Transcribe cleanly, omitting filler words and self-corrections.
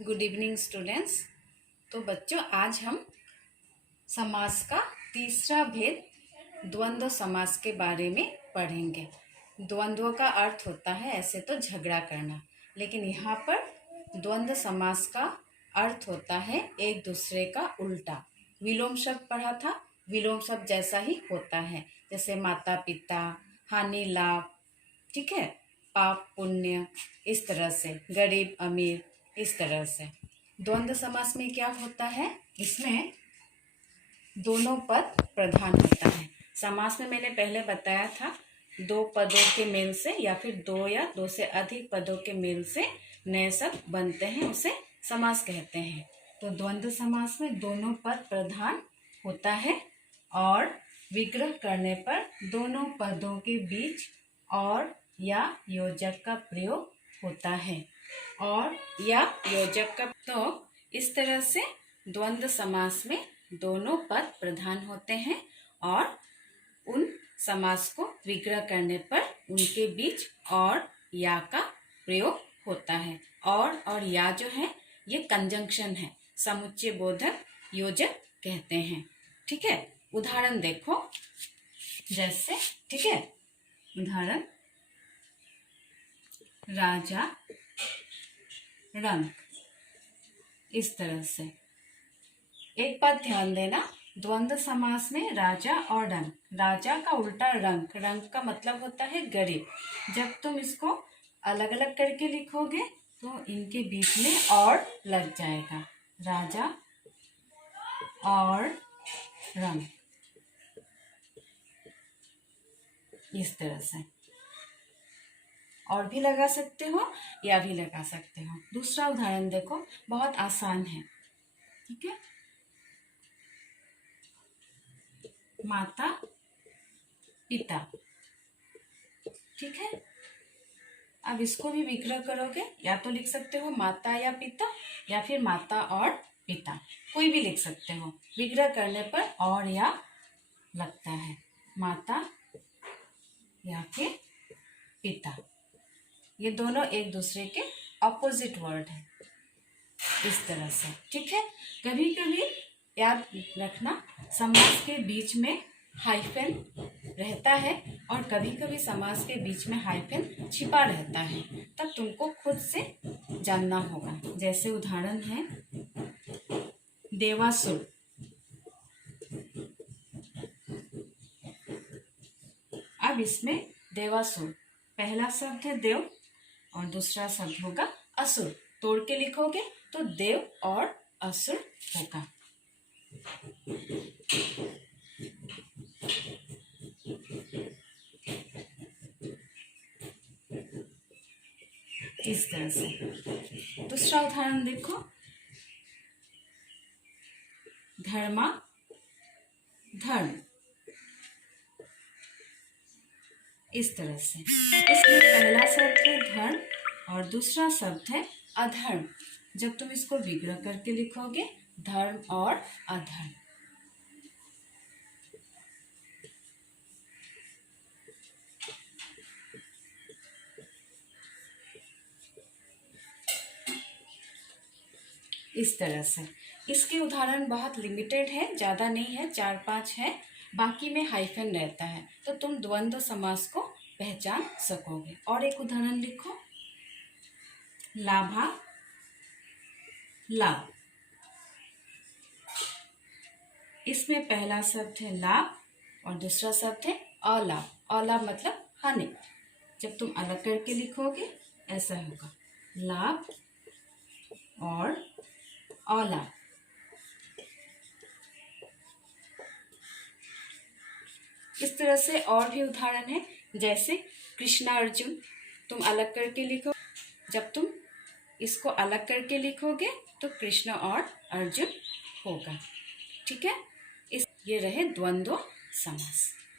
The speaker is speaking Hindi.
Good evening students. तो बच्चों, आज हम समास का तीसरा भेद द्वंद्व समास के बारे में पढ़ेंगे। द्वंद्व का अर्थ होता है ऐसे तो झगड़ा करना, लेकिन यहाँ पर द्वंद्व समास का अर्थ होता है एक दूसरे का उल्टा। विलोम शब्द पढ़ा था, विलोम शब्द जैसा ही होता है, जैसे माता पिता, हानि लाभ, ठीक है, पाप पुण्य, इस तरह से गरीब अमीर, इस तरह से। द्वंद्व समास में क्या होता है, इसमें दोनों पद प्रधान होता है। समास में मैंने पहले बताया था, दो पदों के मेल से या फिर दो या दो से अधिक पदों के मेल से नए शब्द बनते हैं, उसे समास कहते हैं। तो द्वंद्व समास में दोनों पद प्रधान होता है और विग्रह करने पर दोनों पदों के बीच और या योजक का प्रयोग होता है। और या योजक का, तो इस तरह से द्वंद्व समास में दोनों पद प्रधान होते हैं और उन समास को विग्रह करने पर उनके बीच और या का प्रयोग होता है। और या जो है ये कंजंक्शन है, समुच्चय बोधक योजक कहते हैं। ठीक है, उदाहरण देखो जैसे, ठीक है, उदाहरण राजा रंग, इस तरह से। एक बात ध्यान देना, द्वंद्व समास में राजा और रंग, राजा का उल्टा रंग, रंग का मतलब होता है गरीब। जब तुम इसको अलग अलग करके लिखोगे तो इनके बीच में और लग जाएगा, राजा और रंग, इस तरह से। और भी लगा सकते हो या भी लगा सकते हो। दूसरा उदाहरण देखो, बहुत आसान है, ठीक है, माता पिता, ठीक है। अब इसको भी विग्रह करोगे, या तो लिख सकते हो माता या पिता, या फिर माता और पिता, कोई भी लिख सकते हो। विग्रह करने पर और या लगता है, माता या फिर पिता। ये दोनों एक दूसरे के ऑपोजिट वर्ड है, इस तरह से, ठीक है। कभी कभी याद रखना, समास के बीच में हाइफन रहता है और कभी कभी समास के बीच में हाइफन छिपा रहता है, तब तुमको खुद से जानना होगा। जैसे उदाहरण है देवासुर, अब इसमें देवासुर, पहला शब्द है देव और दूसरा शब्द होगा असुर। तोड़ के लिखोगे तो देव और असुर होगा। इस तरह से। दूसरा उदाहरण देखो, धर्मा धर्म, इस तरह से। इसमें पहला शब्द है धर्म और दूसरा शब्द है अधर्म। जब तुम इसको विग्रह करके लिखोगे, धर्म और अधर्म। इस तरह से। इसके उदाहरण बहुत लिमिटेड है, ज्यादा नहीं है, 4-5 है, बाकी में हाइफन रहता है, तो तुम द्वंद्व समास को पहचान सकोगे। और एक उदाहरण लिखो, लाभा लाभ, इसमें पहला शब्द है लाभ और दूसरा शब्द है अलाभ। अलाभ मतलब हानि। जब तुम अलग करके लिखोगे ऐसा होगा, लाभ और अलाभ। इस तरह से और भी उदाहरण है, जैसे कृष्णा अर्जुन, तुम अलग करके लिखो, जब तुम इसको अलग करके लिखोगे तो कृष्ण और अर्जुन होगा, ठीक है। ये रहे द्वंद्व समास।